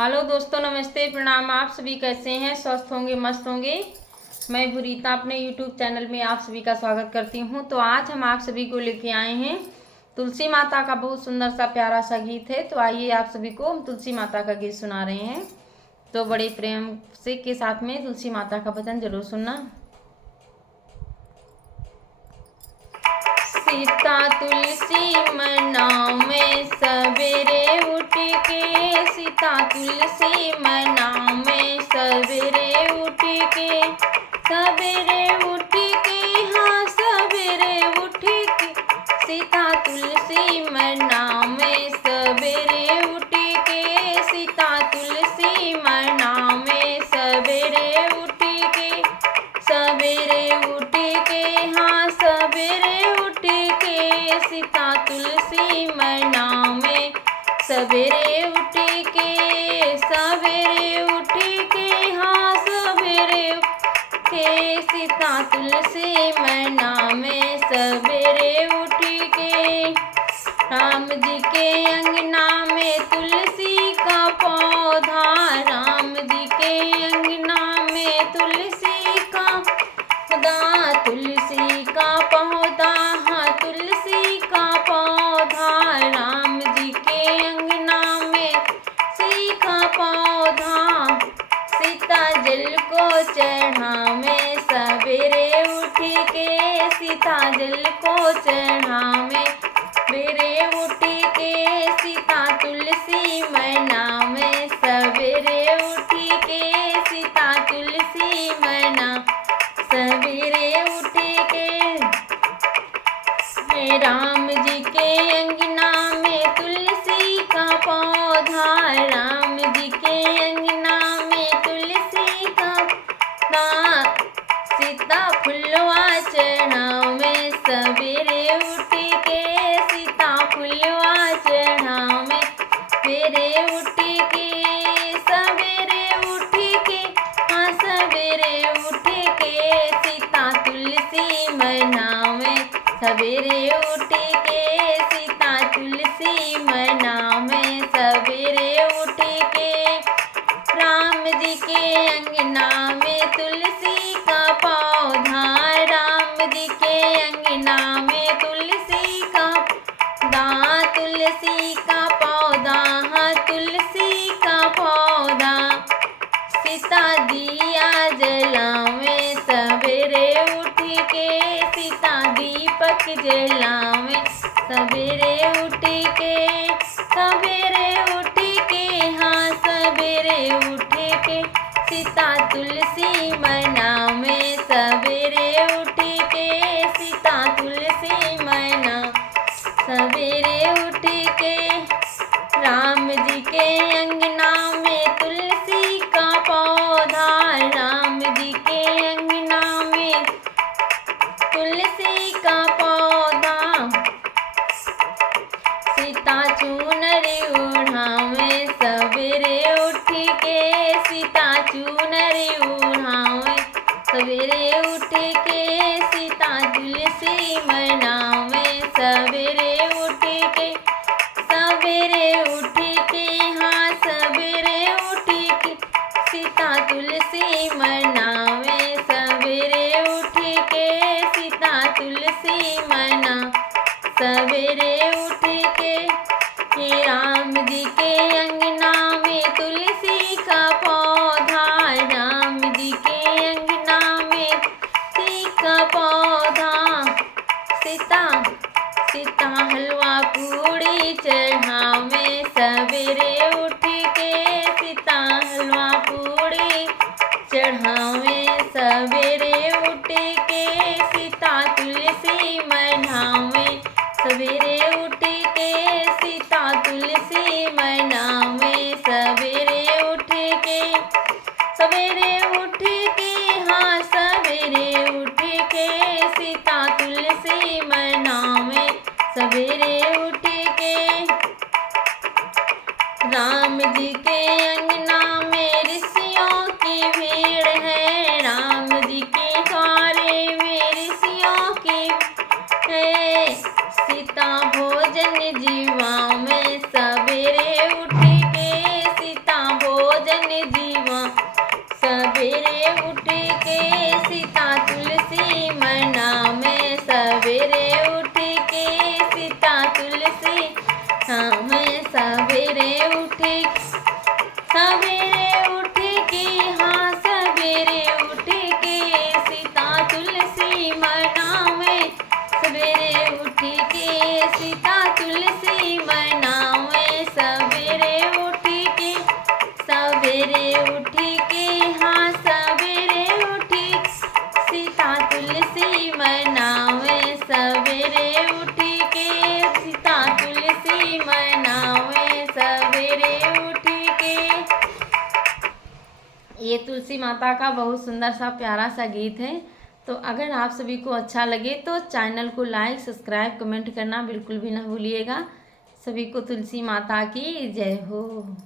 Hello दोस्तों, नमस्ते, प्रणाम। आप सभी कैसे हैं? स्वस्थ होंगे, मस्त होंगे। मैं गुरीता अपने यूट्यूब चैनल में आप सभी का स्वागत करती हूं। तो आज हम आप सभी को लेके आए हैं तुलसी माता का बहुत सुंदर सा प्यारा सा गीत है। तो आइए आप सभी को हम तुलसी माता का गीत सुना रहे हैं। तो बड़े प्रेम से के साथ में तुलसी माता का भजन जरूर सुनना। सीता तुलसी मनावे सवेरे उठ के, सीता तुलसी मनावे सवेरे उठ के, सवेरे उठ के, हाँ सवेरे उठ के, सीता तुलसी मनावे सवेरे उठ के, सीता तुलसी मनावे सवेरे उठ के, सवेरे उठ के, हाँ सवेरे उठ के, सीता तुलसी मनावे सवेरे उठ के, सवेरे उठ के, हाँ सवेरे उठ के, सीता तुलसी मनावे सवेरे उठ के। राम जी के अंगना में तुलसी का पौधा, राम जी के अंगना में तुलसी का पौधा, तुलसी का पौधा, हाँ तुलसी का पौधा, राम जी के अंगना में तुलसी का पौधा। सीता जल को चढ़ावे सवेरे उठ के, सीता जल को चढ़ावे सवेरे उठ के, सीता तुलसी मनावे सवेरे उठ के, सीता तुलसी मना सवेरे उठ के। राम जी के अंगना में तुलसी का पौधा, राम जी के अंगना में तुलसी का पौधा, सीता फुलवा चढ़ावे सवेरे उठ के, सीता फुलवा चढ़ावे सवेरे उठ के, सवेरे उठ के, हाँ सवेरे उठ के, सीता तुलसी मनावे सवेरे उठ के, सीता तुलसी मनावे सवेरे उठ के। राम जी के अंगना में तुलसी का पौधा, राम जी के अंगना में तुलसी का पौधा, तुलसी का पौधा, हाँ तुलसी का पौधा। सीता दिया जलावे सवेरे उठ के, सीता दीपक जलावे सवेरे उठ के, सवेरे उठ के, हाँ सवेरे उठ के, सीता तुलसी मनावे सवेरे उठ के, सीता तुलसी मना सवेरे उठ के। राम जी के अंगना में तुलसी का पौधा, राम जी के अंगना में तुलसी का पौधा। सीता चूनरी ओढ़ावे सवेरे उठ के, सीता चूनरी ओढ़ावे सवेरे सवेरे उठ के, हाँ सवेरे उठ के सीता तुलसी मनावे, सवेरे उठ के सीता तुलसी मनावे, सवेरे उठ के, सवेरे उठ के, हाँ सवेरे उठ सीता तुलसी मनावे, सवेरे उठ के सीता तुलसी मनावे, सवेरे उठ के। ये तुलसी माता का बहुत सुंदर सा प्यारा सा गीत है। तो अगर आप सभी को अच्छा लगे तो चैनल को लाइक, सब्सक्राइब, कमेंट करना बिल्कुल भी ना भूलिएगा। सभी को तुलसी माता की जय हो।